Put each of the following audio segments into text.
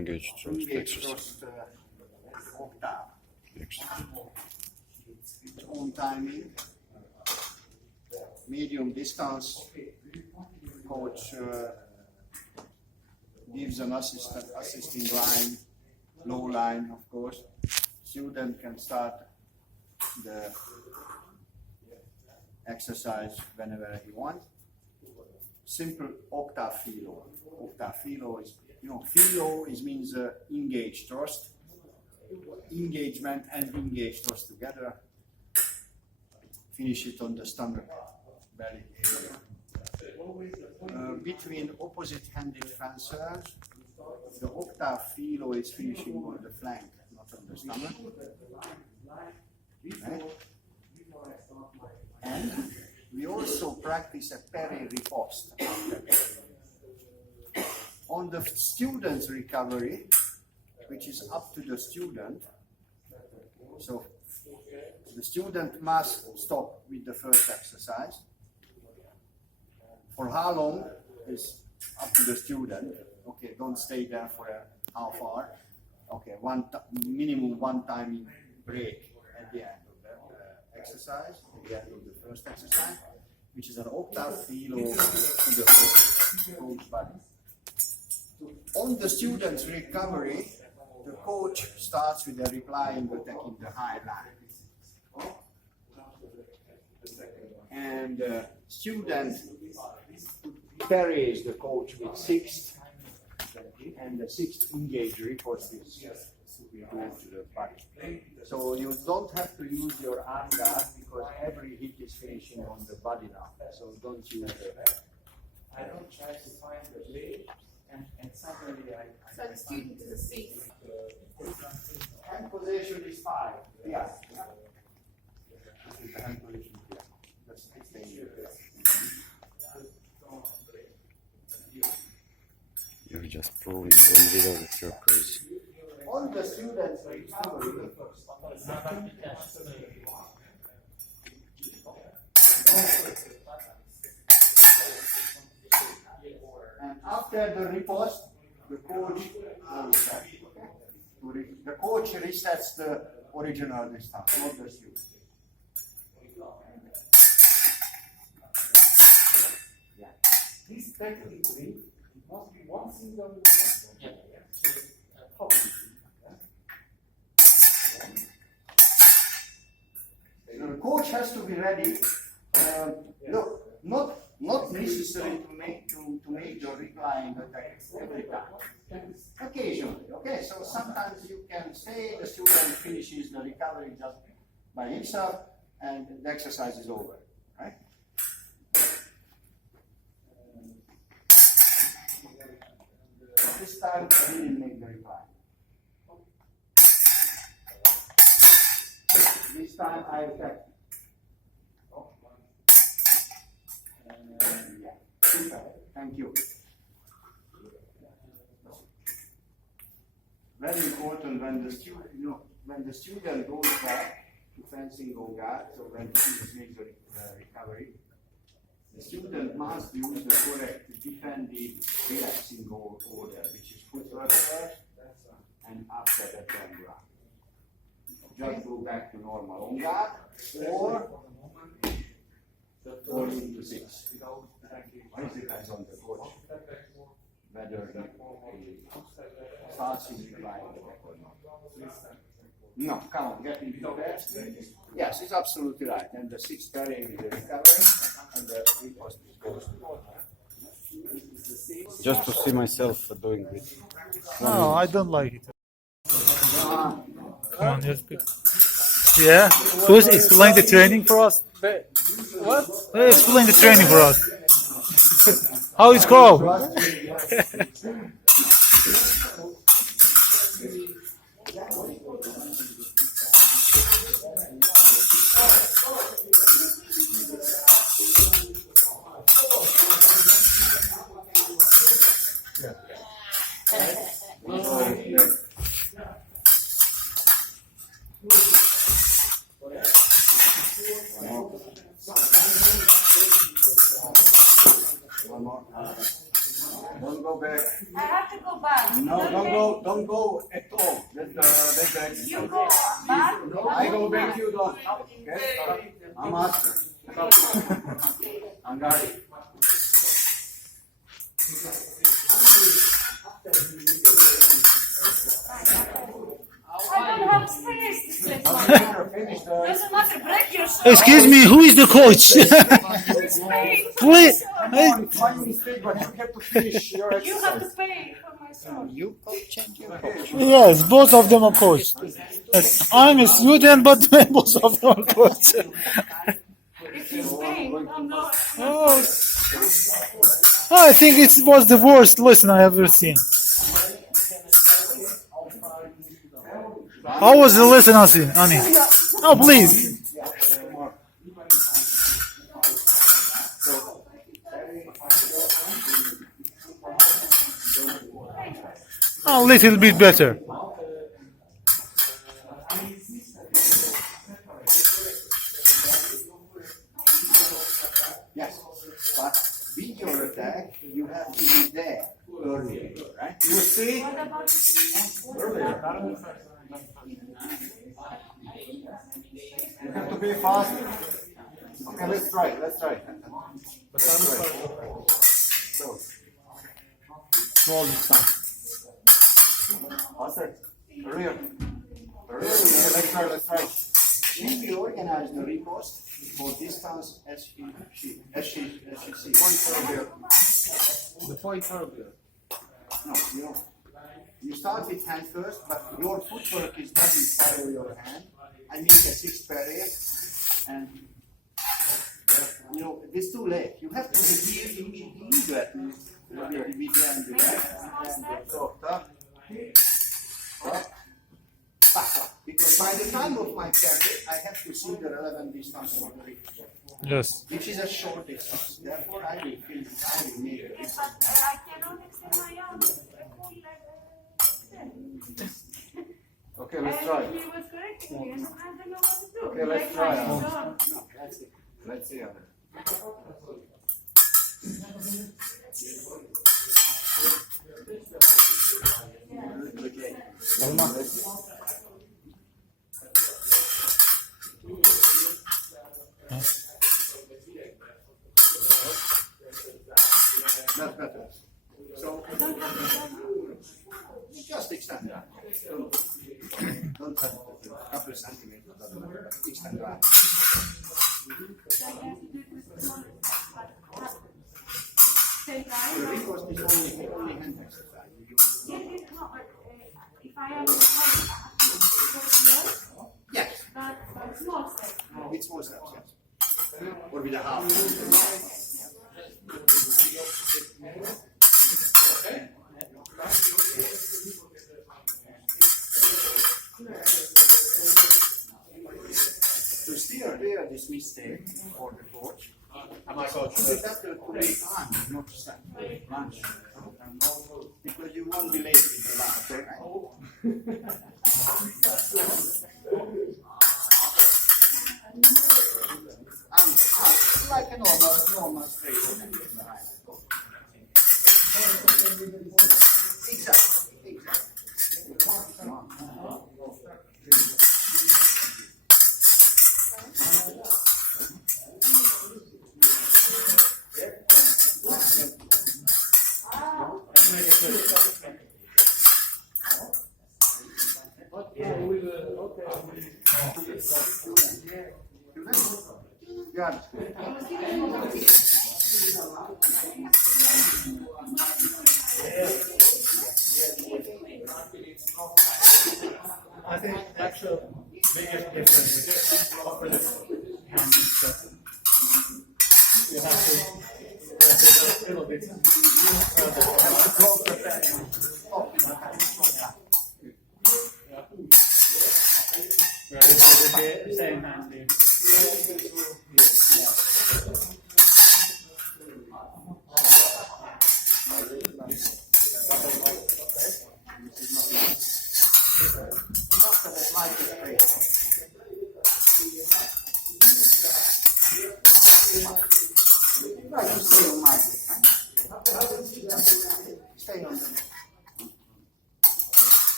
Engage thrust exercise. Octave. Its own timing. Medium distance. Coach gives an assisting line, low line, of course. Student can start the exercise whenever he wants. Simple octave philo. Octave philo is, philo means engaged thrust. Engagement and engaged thrust together. Finish it on the stomach, belly area. Between opposite-handed fencers, the octave philo is finishing on the flank, not on the stomach. Right? And we also practice a peri-riposte. On the student's recovery, which is up to the student, so the student must stop with the first exercise. For how long is up to the student. Okay, don't stay there for a half hour. Okay, minimum one time break at the end of the exercise, at the end of the first exercise, which is an octave philo to the coach body. On the student's recovery, the coach starts with a replying attack in the high line. And the student parries the coach with sixth, and the sixth engage riposte is to the body. So you don't have to use your arm guard because every hit is finishing on the body now. So don't use it. I don't try to find the blade, and suddenly So the student is a C. Hand position is 5. Yeah. This is the hand position here. That's You're just proving one video that you're crazy. on the student's recovery. And after the riposte, the coach resets. The coach resets the original distance, not the student. Yeah. this technically it must be one single one. The coach has to be ready. Look, not necessary to make your replying attack every time. Occasionally, okay. So sometimes you can say the student finishes the recovery just by himself, and the exercise is over, right? This time I didn't make the reply. This time I attacked. Yeah. Super. Thank you. Very important when the student, when the student goes back to fencing on guard, so when the student makes the recovery, the student must use the correct defended relaxing order, which is footwork first, and after that then ground. Just go back to normal on guard, or into 6. It depends on the coach whether he starts his replying attack or not. No, come on, get into that. Yes, it's absolutely right. And the 6th parry is the recovery, and the riposte goes to Just to see myself doing this. No, I don't like it. Come on, just pick. Yeah, who's explain the training for us? What? Explain the training for us. How it's called? One more. Don't go back. I have to go back. No, don't go at all. That's the exercise. You go back. I go back, you don't. Okay? I'm master. I'm guarding. I don't have space to sit. Finish the. Doesn't matter. Break yourself. Excuse me, who is the coach? Who's paying for Please. myself? My mistake, but you have to finish your You have exercise. to pay for myself. You coach and you coach. Yes, both of them are coached. Yes, I'm a student, but both of them are coached. If he's paying, I'm not. Oh, I think it was the worst lesson I ever seen. How was the lesson, Ani? Oh, please. A little bit better. Yes, but with your attack, you have to be there earlier, right? You see? Earlier. You have to be faster. Okay, let's try. Let's try. So, small distance. Faster. Earlier. Earlier. Let's try. Let's try. She will organize the riposte for distance as she sees. Point earlier. The point earlier. No, you know. You start with hand first, but your footwork is doesn't follow your hand. I make a 6 parade, and you know it's too late. You have to be here immediately. We can do that. So, because by the time of my parade, I have to see the relevant distance for the reach, Yes. which is a short distance. Therefore, I will make it. Yes, but I cannot extend my arm. Okay, let's try. He was correcting me, and I don't know what to do. Okay, let's Like try. my son. No, let's see. Let's see. Okay. That's better. So, just extend that. Don't have a couple of centimeters. Extend that. Take The time. recourse is only hand exercise. If I am in the Yes, but small step. with small steps, yes. Or with a half. To steer this mistake for the coach, you have to make lunge, not stand. Lunge. Because you won't be late with the lunge, right? Like a normal straight. Exactly. Got it. I think actual biggest difference is offer the hand instruction. You have to press it a little bit whereas with the same hand here.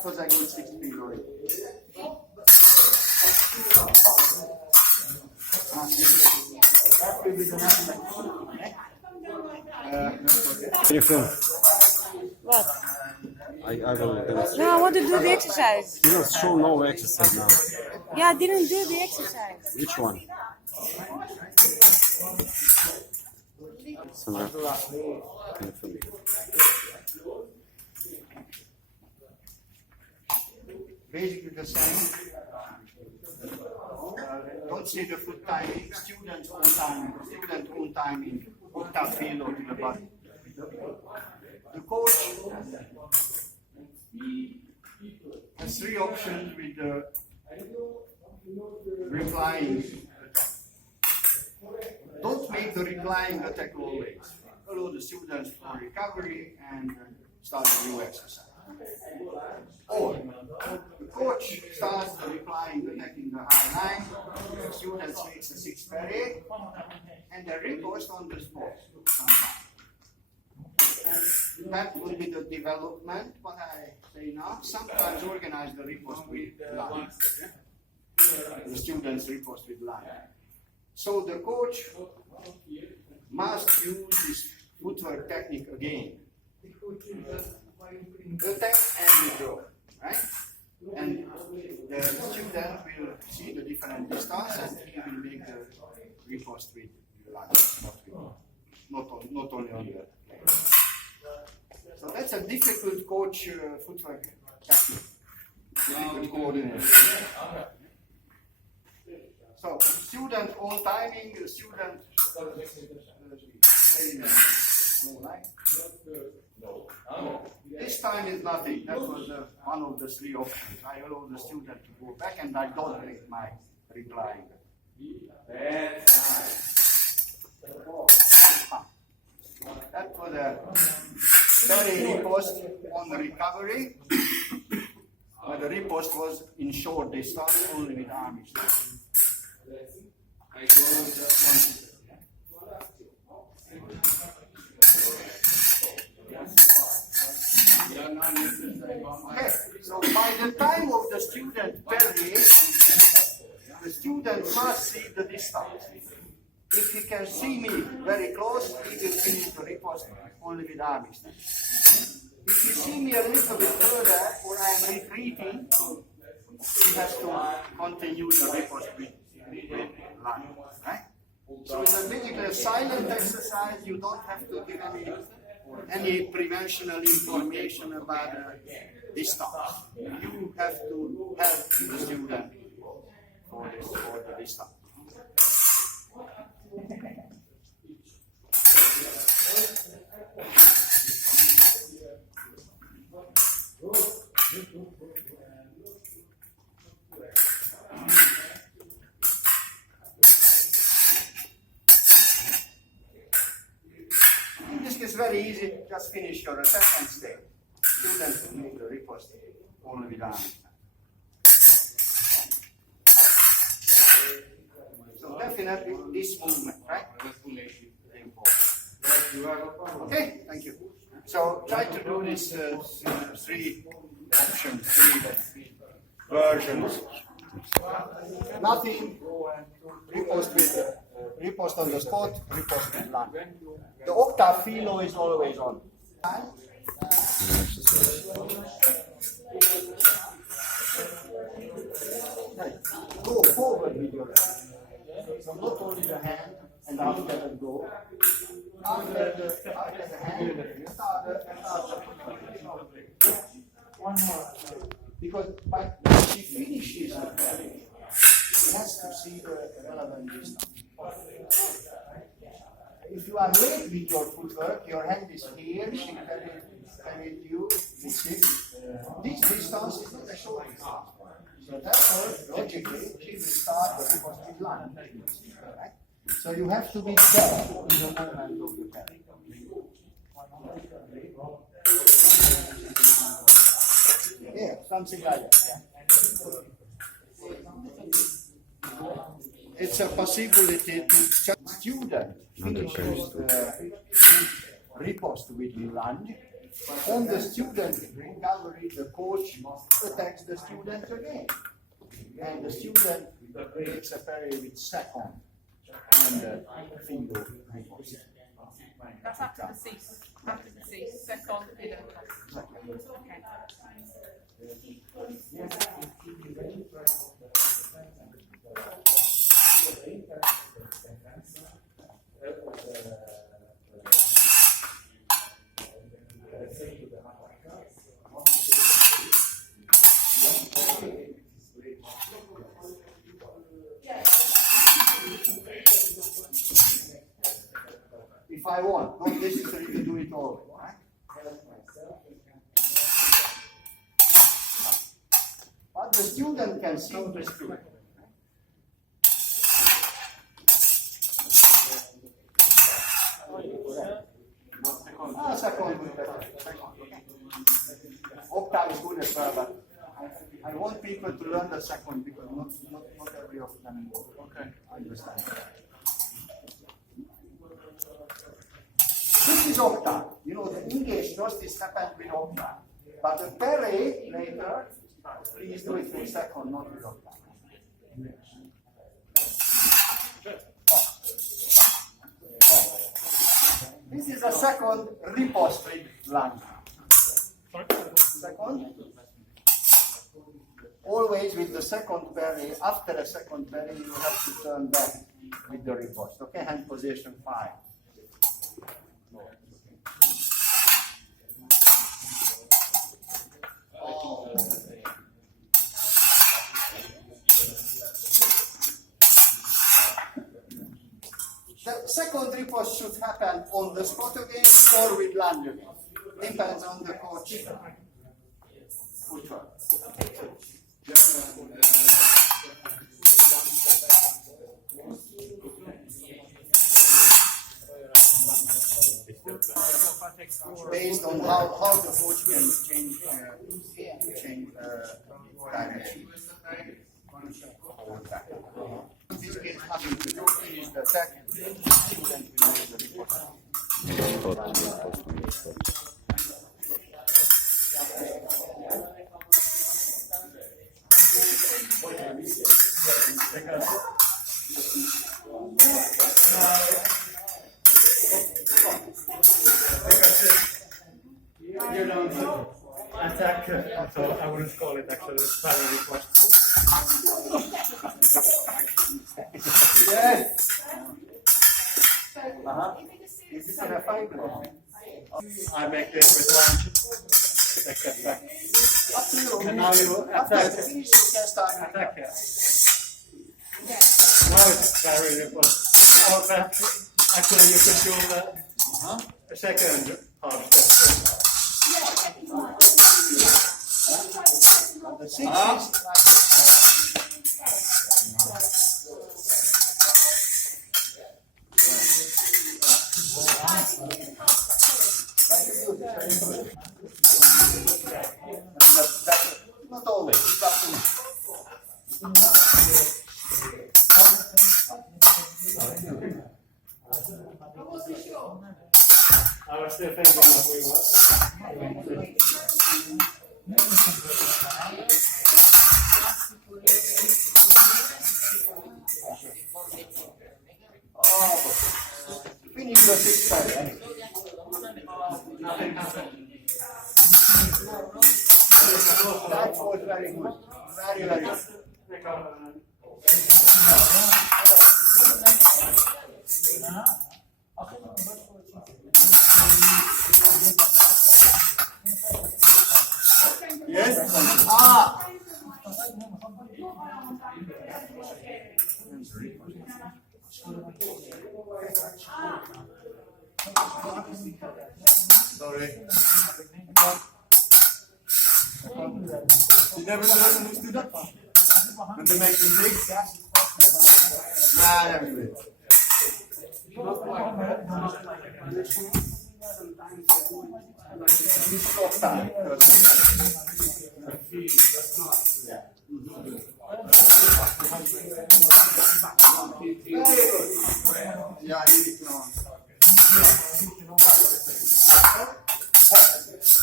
That was a good 6 speed already. That will be the next one. Can you film? What? I will demonstrate. No, I want to do the exercise. You don't show no exercise now. Yeah, I didn't do the exercise. Which one? Sandra, can you film? Basically the same. Don't see the foot timing, student own timing, octave filo to the body. The coach has 3 options with the replying attack. Don't make the replying attack always. Allow the students for recovery and start a new exercise. Or the coach starts the replying attack in the high line, the students makes a 6 parry, and they riposte on the spot. And that will be the development, what I say now. Sometimes organize the riposte with line. The students riposte with line. So the coach must use this footwork technique again. Attack and withdraw, right? And the student will see the different distance and he will make the riposte with line, not only on the other. So that's a difficult coach footwork technique. Difficult coordination. So student on timing, the student right? This time is nothing. That was one of the 3 options. I allow the student to go back and I don't make my replying. That was a very riposte on the recovery. But the riposte was in short distance, only with arm distance. Okay, so by the time of the student parry, the student must see the distance. If he can see me very close, he will finish the riposte only with arm distance. If you see me a little bit further, or I am retreating, he has to continue the riposte with line, right? So in a basically silent exercise, you don't have to give any preventional information about distance. You have to help the student for the distance. It's very easy, just finish your attack and stay. Students will make the riposte only with arm. So definitely this movement, right? Okay, thank you. So try to do this 3 options, 3 versions. Nothing, riposte on the spot, riposte with line. The octave filo is always on. Go forward with your hand. So not only the hand and after the go. After the hand, one more. Because when she finishes her parry, she has to see the relevant distance. If you are late with your footwork, your hand is here, she carried you, this distance is not a short distance. So therefore, logically, she will start the riposte with line. Right? So you have to be there in the moment of the parry. Yeah, something like that. Yeah. It's a possibility to student finish the riposte with lunge On the student recovery, the coach protects the student again. And the student makes a parry with second and finger riposte. That's after the cease. After the cease. Second, middle. Okay. If I want, not necessary to do it all, right? But the student can see the student. Second is better. Octave is good as well, but I want people to learn the second because not every of them understand. This is octave. You know, the English justice happened with octave. But the parry later, please do it with second, not with octave. This is a second riposte lunge. Second. Always with the second parry, after a second parry, you have to turn back with the riposte. Okay, hand position 5. The second riposte should happen on the spot again or with lunge again. Depends on the coach footwork. Based on how the coach can change direction. This is having to do finish the second, then we use the report. You don't attack, so I wouldn't call it actually parry request. Yes. Is this in a fiber? I make this with lunge. Take that back. Up to you. And now you After attack. the finish, you can start. Attack here. Now it's parry request. Or back. Actually, you could do the second half step. The six is like not always. It's up to me. I was still thinking what we were. Finish the six parry. Nothing happened. That was very good. Very, very good. Yes? Ah! Sorry. You never understood that? When they make mistakes? Nah, never do it. You stop time. Yeah, I need it now.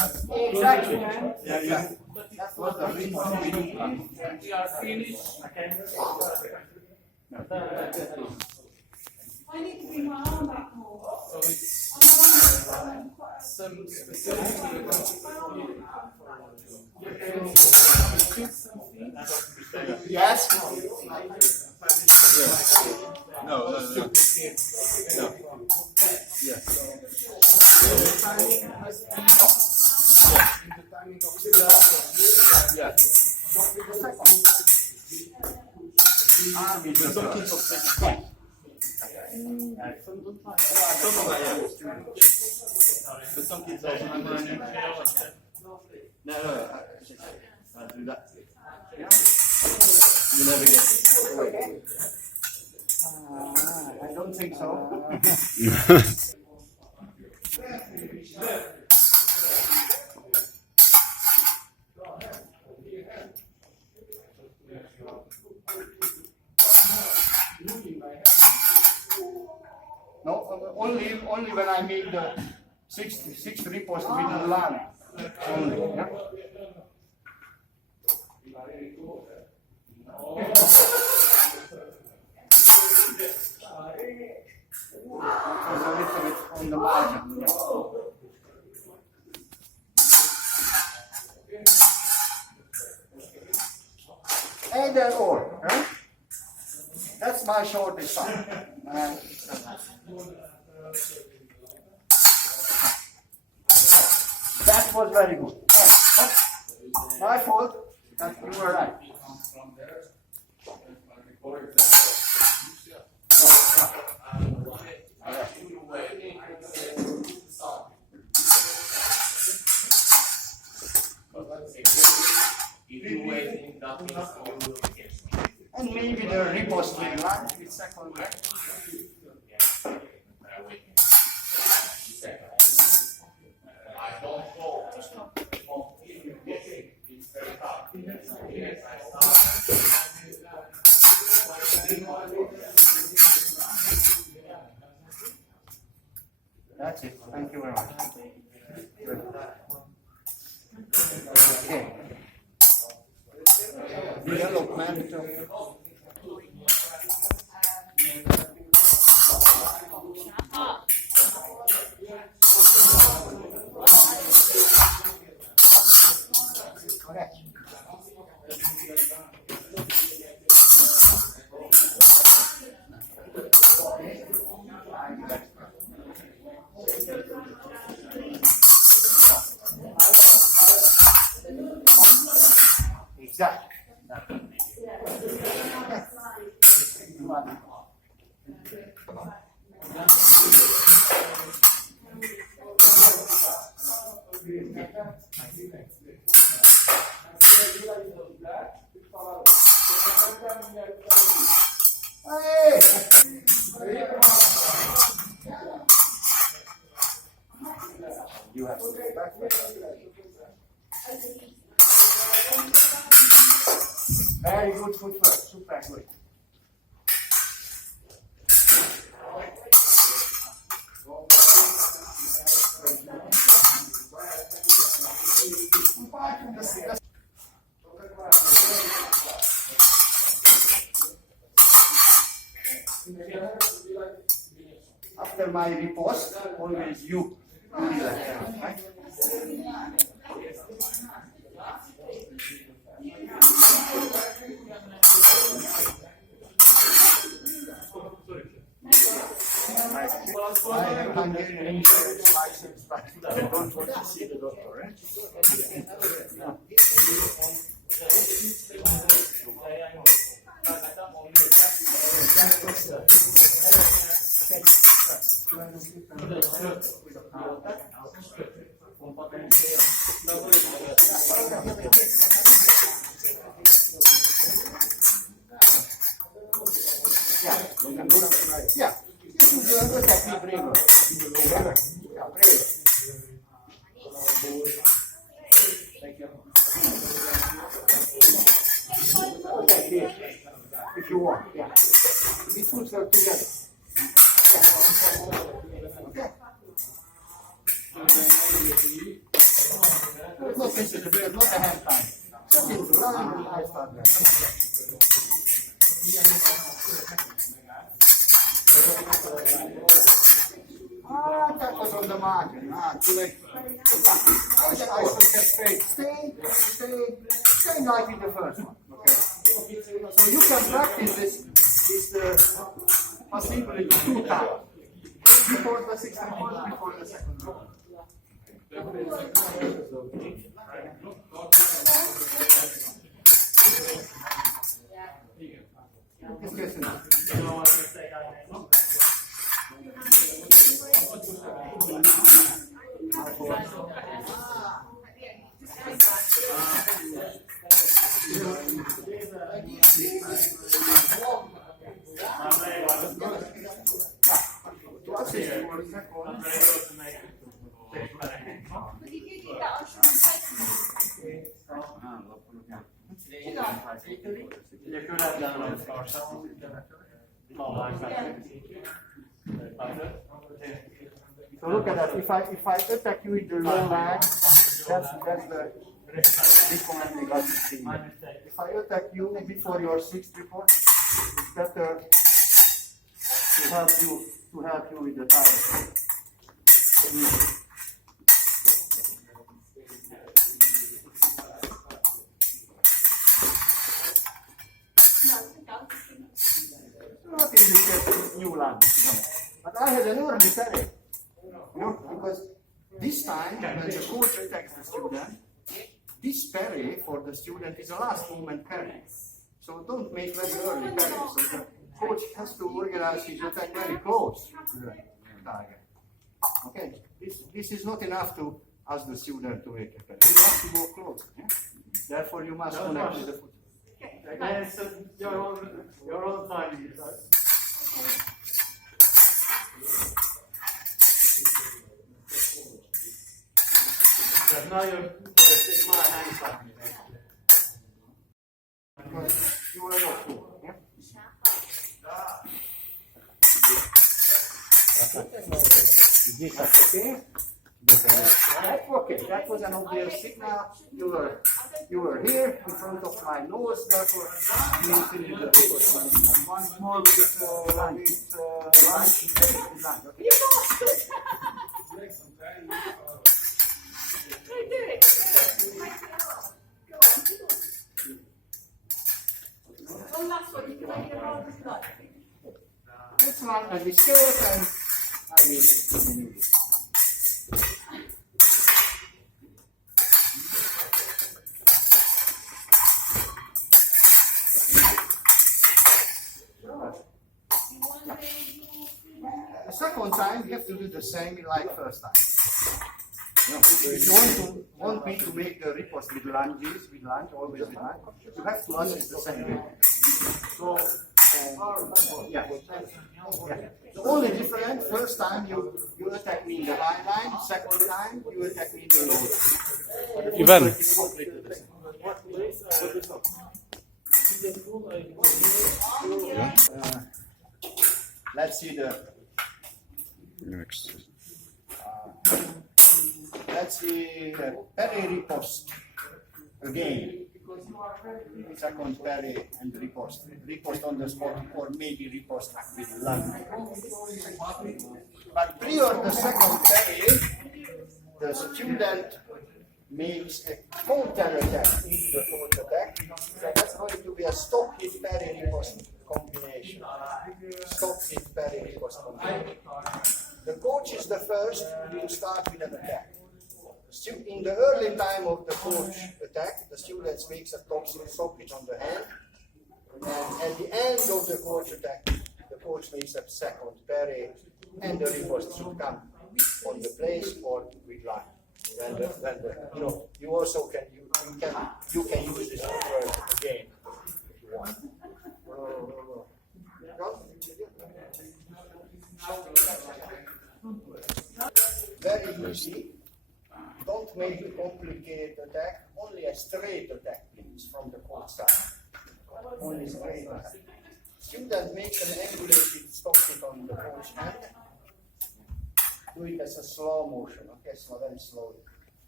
Exactly. Yeah. That was the reason we did one. We are finished. I need to bring my arm back more. So it's I'm some specifically Yes? No. But some kids also No, I'll do that. You never get it. I don't think so. No, only when I make the six ripples with the line. Only, yeah? Because a little bit on the margin. Either or, huh? That's my shortest time. That was very good. My fault. That you were right. And maybe the riposte will line with second leg. That's it. Thank you very much. Good. Okay. Development. Correct. Exactly. You have to go back. Very good footwork, super good. After my riposte, always you do that, right? I have Hungarian insurance license, but I don't want to see the doctor, right? Yeah. This is the technique, prego. Yeah, prego. Thank you. Okay, here. If you want, yeah. We put them together. Yeah. Okay. Look, this is not a hand time. Just into line and I start there. Ah, that was on the margin. Ah, too late. I should get straight. Stay like in the first one. Okay. So you can practice this possibility 2 times. Before the 64, before the second row. This gets enough. You could have done it first. So look at that. If I attack you with the low line, that's the recommending assisting. If I attack you before your 6th report, it's better to help you with the target. Not in this case, new line. No. But I had an early parry. Because this time, when the coach attacks the student, this parry for the student is a last moment parry. So don't make very early parry. So the coach has to organize his attack very close to the target. Okay, this is not enough to ask the student to make a parry. You have to go close. Yeah? Therefore, you must connect with the foot. Again, it's your own time. But now you're it's my hand time. Because you are not cool. Yeah? Okay. Okay, that was an obvious signal. You were here in front of my nose, therefore you finish the paper. Once more with line. Okay. This one I will skip and I will continue. The second time you have to do the same like first time. If you want me to make the riposte with lunge, always with lunge, you have to assist the same way. So, yeah. The only difference, first time you attack me in the high line, second time you attack me in the low line. Ivan. It's completely the same. Let's see the. Next. Let's see parry riposte again. Second parry and riposte. Riposte on the spot or maybe riposte with lunge. But prior the second parry, the student makes a counter attack into the coach attack. So that's going to be a stop hit parry riposte combination. Stop hit parry riposte combination. The coach is the first to start with an attack. In the early time of the coach attack, the student makes a stop hit on the hand. And at the end of the coach attack, the coach makes a second parry and the riposte should come on the place or with line. You also can use this word again if you want. Very easy. Don't make a complicated attack. Only a straight attack, please, from the court side. Only straight attack. Student makes an angulated stop it on the coach hand. Do it as a slow motion, okay? So very slowly.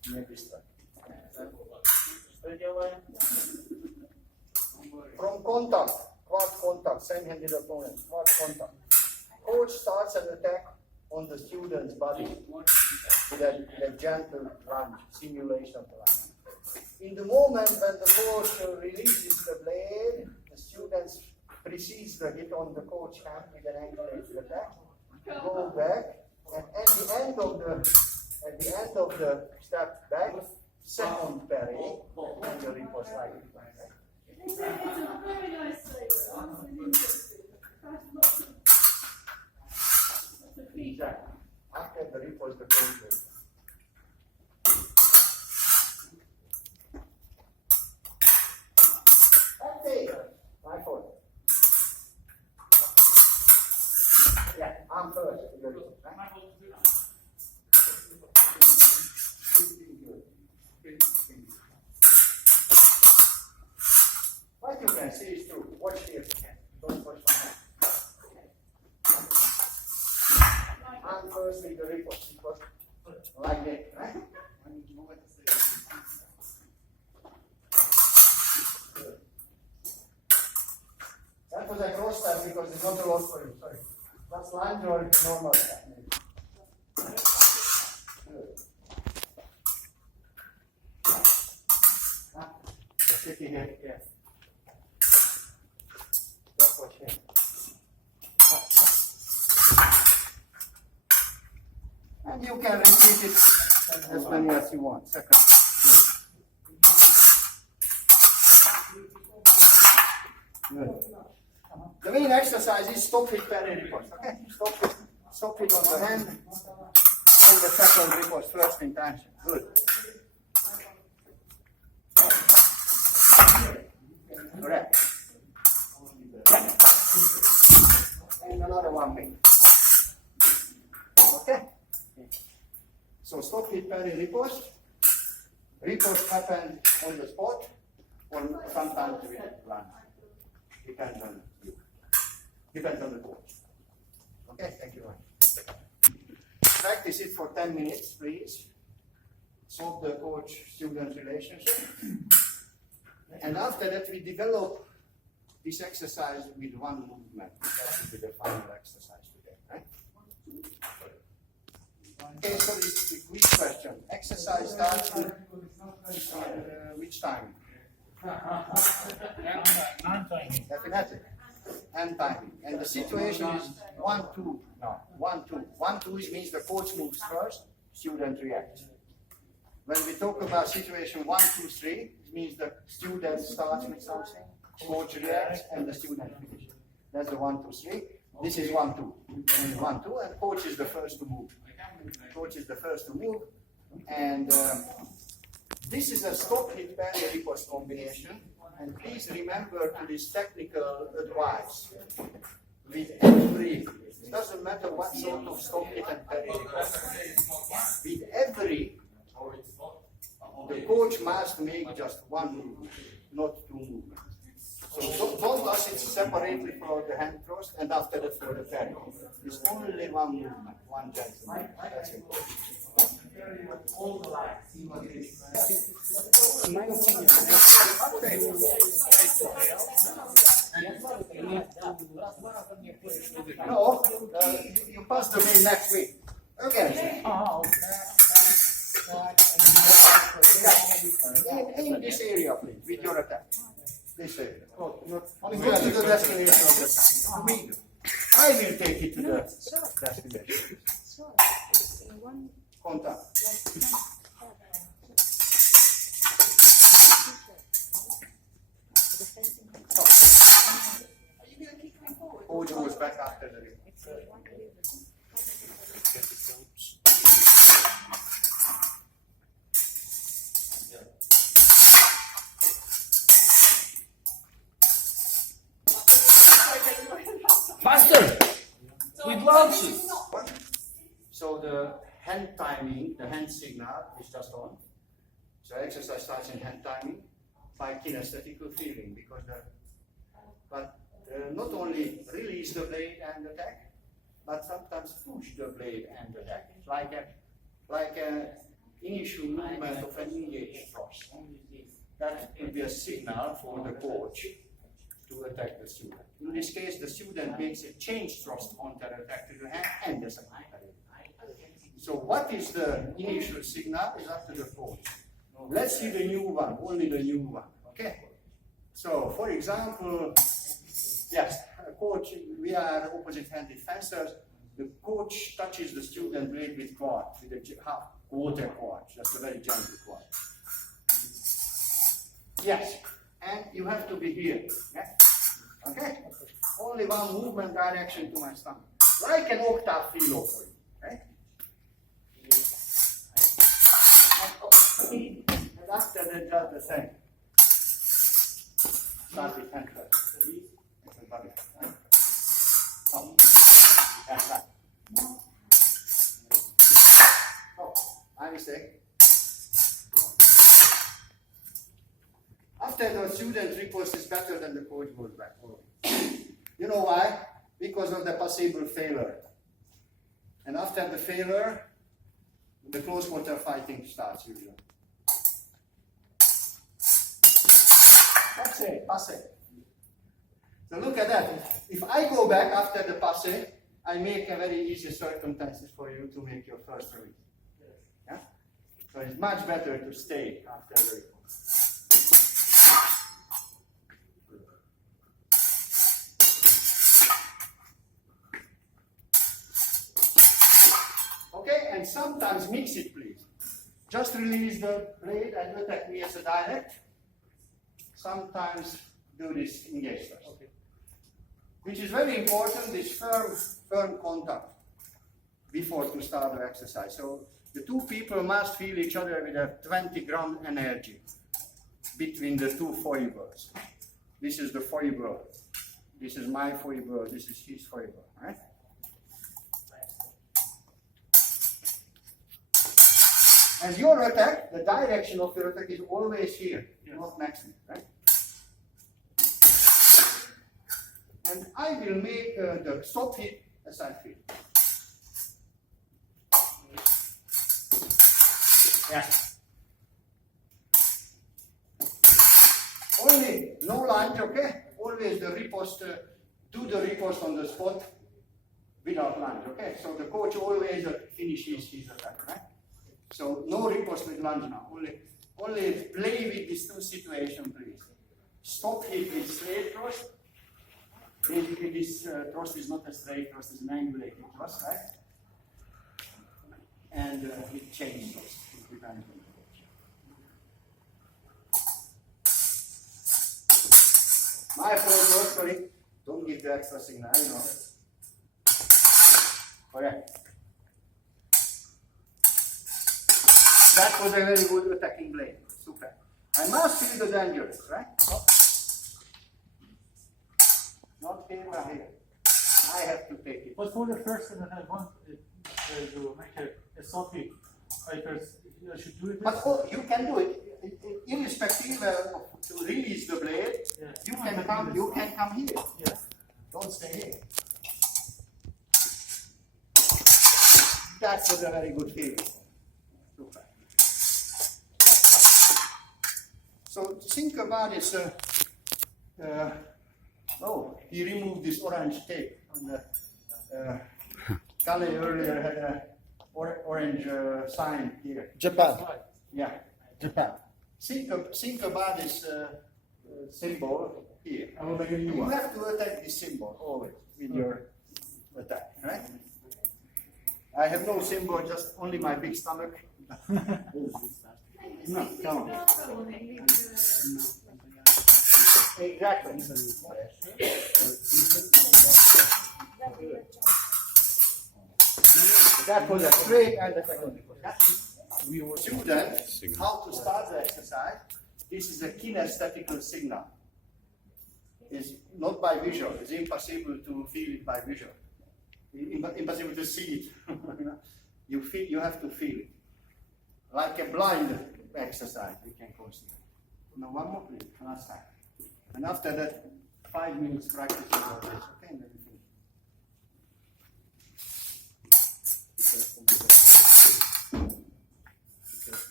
near this track. From contact, quad contact, same-handed opponent, quad contact. Coach starts an attack on the student's body with a gentle lunge, simulation lunge. In the moment when the coach releases the blade, the student precedes the hit on the coach hand with an ankle attack, go back, and at the end of the step back, second parry, and the riposte like it. It's a very nice place. I'm really interested. Lots of feedback. Exactly. After the riposte, the coach goes. Okay, my fault. Yeah, I'm first. What you can see is true. Watch here. Don't watch my hand. I'm first with the riposte. Like that, right? That was a cross step because it's not a lot for you. Sorry. That's lunge or normal step. Good. So sitting here, yeah. That's what here. And you can repeat it as many as you want. Second. Good. The main exercise is stop hit parry riposte. Okay? Stop it on the hand. And the second riposte, first intention. Good. Correct. And another one big. Okay? So stop hit parry riposte. Riposte happens on the spot, or sometimes we run. Depends on you. Depends on the coach. Okay, thank you. Practice it for 10 minutes, please. Solve the coach-student relationship. And after that, we develop this exercise with one movement. That will be the final exercise today, right? Okay, so this is a quick question. Exercise starts with which time? Definitely. Hand timing. And the situation is 1-2. No, 1-2. 1-2 means the coach moves first, student reacts. When we talk about situation 1-2-3, it means the student starts with something, coach reacts, and the student finishes. That's the 1-2-3. This is 1-2. And 1-2, and coach is the first to move. Coach is the first to move, and this is a stop hit parry riposte combination. And please remember to this technical advice. With every, it doesn't matter what sort of stop hit and parry riposte. With every, the coach must make just one move, not two movements. So don't ask it separately for the hand thrust and after that for the parry. It's only one movement, one gentle movement. That's it. In my opinion, No, you pass the main next week. Okay. In this area, please, with your attack. This area. Go to the destination of the time. Me. I will take it to the destination. Contact. Coach goes back after the ring. Master, we love you. So the hand timing, the hand signal is just on. So exercise starts in hand timing by kinesthetical feeling because not only release the blade and attack, but sometimes push the blade and attack. Like initial movement of an engaged thrust. That will be a signal for the coach to attack the student. In this case, the student makes a change thrust counter attack to the hand and the second attack. So what is the initial signal is up to the coach. Let's see the new one, only the new one, okay? So, for example, yes, coach, we are opposite-handed fencers. The coach touches the student blade with quad, with a half quarter quad, just a very gentle quad. Yes, and you have to be here, yes? Okay? Only one movement direction to my stomach. Like an octave filo for you, okay? And after that, just the same. Start with hand first. Up. That's right. Oh, my mistake. After the student riposte is better than the coach goes back forward. You know why? Because of the possible failure. And after the failure, the close quarter fighting starts usually. Passe. So look at that. If I go back after the passe, I make a very easy circumstances for you to make your first release. Yeah? So it's much better to stay after the release. Okay, and sometimes mix it, please. Just release the blade and attack me as a direct. Sometimes do this engage first. Okay. Which is very important, this firm contact before to start the exercise. So the two people must feel each other with a 20-gram energy between the two foibles. This is the foible. This is my foible. This is his foible. Right? As your attack, the direction of your attack is always here, not next to me. Right? And I will make the stop hit as I feel. Yeah. Only no lunge, okay? Always the riposte, do the riposte on the spot without lunge, okay? So the coach always finishes his attack, right? So no riposte with lunge now. Only play with these two situations, please. Stop hit with straight thrust. Basically, this thrust is not a straight thrust, it's an angulated thrust, right? And it changes. It depends on the coach. My approach, sorry, don't give the extra signal, you know. Correct. That was a very good attacking blade. Super. I must feel the dangerous, right? Not here, but here. I have to take it. But for the first and I want to make a softly, I should do it. But you can do it, irrespective of to release the blade. Yeah. You can come. You can come here. Yeah. Don't stay here. That was a very good feeling. Super. So think about this. Oh, he removed this orange tape on the. Kalle earlier had a orange sign here. Japan. Yeah, Japan. Think about this symbol here. I will make a new You one. have to attack this symbol always with your attack, right? I have no symbol, just only my big stomach. No, come on. Exactly. That was a straight and a second. We will student how to start the exercise. This is a kinestetical signal. It's not by visual. It's impossible to feel it by visual. Impossible to see it. You have to feel it. Like a blind exercise, we can consider. Now one more please, last time. And after that, 5 minutes practicing of this, okay, and then we finish.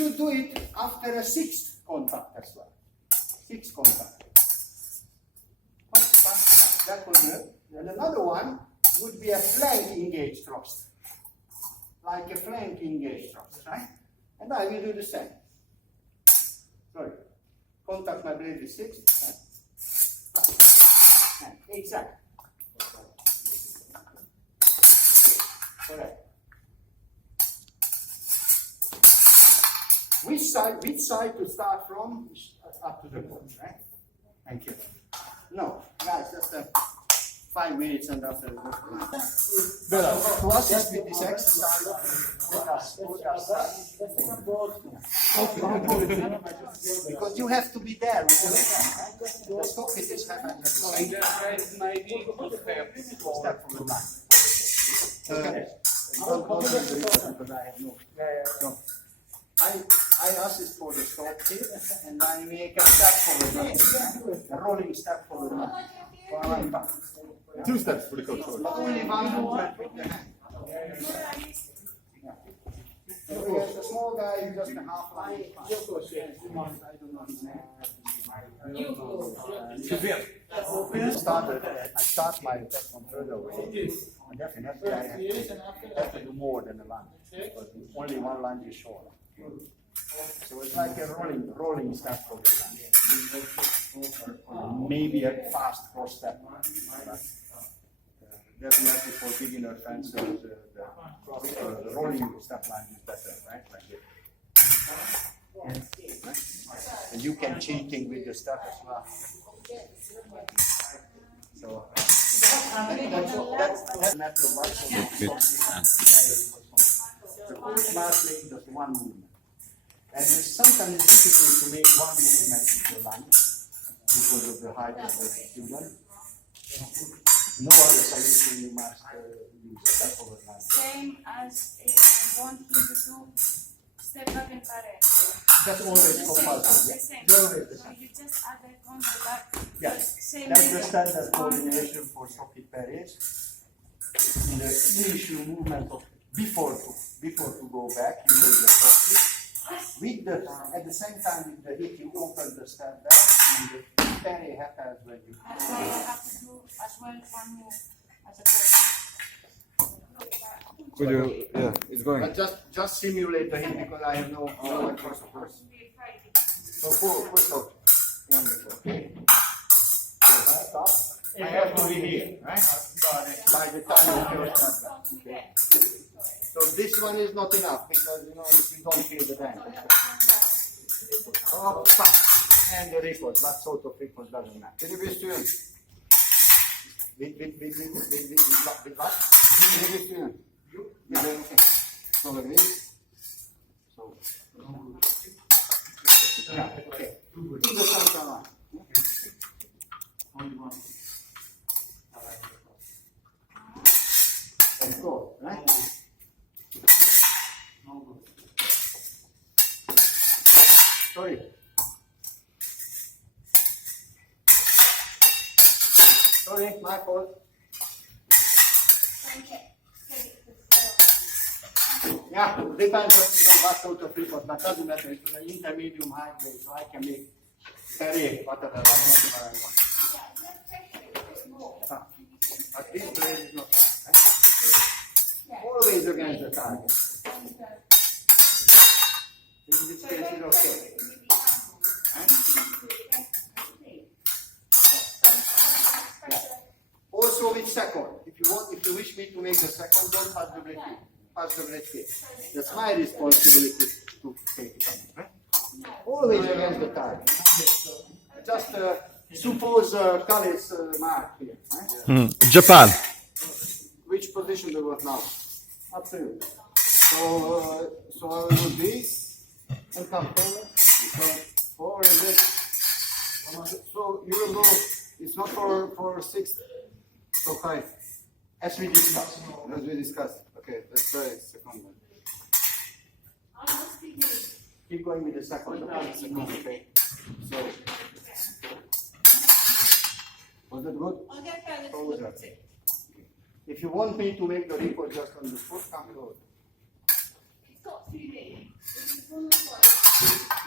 should do it after a sixth contact as well. Sixth contact. That will work. And another one would be a flank engaged thrust. Like a flank engaged thrust, right? And I will do the same. Sorry. Contact my blade is sixth. And exact. Correct. Which side to start from? Up to the point, right? Thank you. No, guys, just 5 minutes and after to assist with this exercise, because you have to be there. The socket is happening. Step from the line. Okay. I assist for the stop here, and I make a step forward, a rolling step forward. For a line back. 2 steps for the coach. But only one movement with the hand. Because the small guy is just a half line. I don't know his name. I start my attack from further away. And definitely I have to do more than a lunge. Because only one lunge is short. So it's like a rolling step for the lunge. Or maybe a fast cross step. Definitely for beginner fencers, the rolling step line is better, right? Like it. And you can cheating with the step as well. So that's natural life. The coach mastering just one movement. And it's sometimes difficult to make one movement with the lunge because of the height of the student. No other solution, you must use step over lunge. Same as if I want you to do step back and parade. That's always compulsory. Same. Yeah. Always the So same. you just add the contact. Yes. Same That's the movement. standard coordination for socket parades. In the initial movement of before to go back, you make the socket. With the at the same time with the hit, you open the step back, and the parade happens when you. That's why I have to do as well one move as a coach. Could you, yeah, it's going. But just simulate the hit because I have no first person. So first off, okay. Stop. I have to be here, right? By the time you start back. Okay. So this one is not enough because you don't feel the damage. Oh, stop. And the report, that sort of report doesn't matter. Can you be student? With what? Can you be student? Yeah, okay. So like this? So, yeah, okay. To the center line. Only one. Let's go, right? Sorry. Sorry, my fault. Yeah, depends on what sort of report, but doesn't matter. It's an intermediate high grade, so I can make whatever I want. But this blade is not always against the target. In this case, it's okay. Also with second, if you wish me to make the second, don't touch the blade. Touch the blade here. That's my responsibility to take it up. Right? Always against the target. Just suppose Khalid's mark here. Right? Japan. Which position do we want now? Up to you. So I will do this and come forward. So forward and this. So you will go. It's not for 6. So 5. As we discussed. Okay, let's try second one. Keep going with the second. Okay. So was that good? I'll get further to How was look at that? it. If you want me to make the report just on the foot, come forward. It's got 2 days. This is one more one.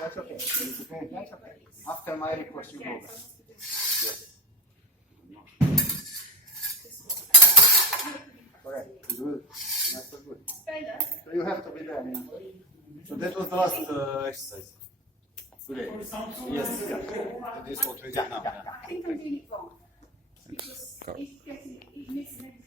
That's okay. That's okay. After my request, you go back. Yes. Correct. Good. That's good. So you have to be there. Yeah. So that was the last exercise. Today. Yes. This is what we got now. I think I'm doing it wrong. It's getting, it makes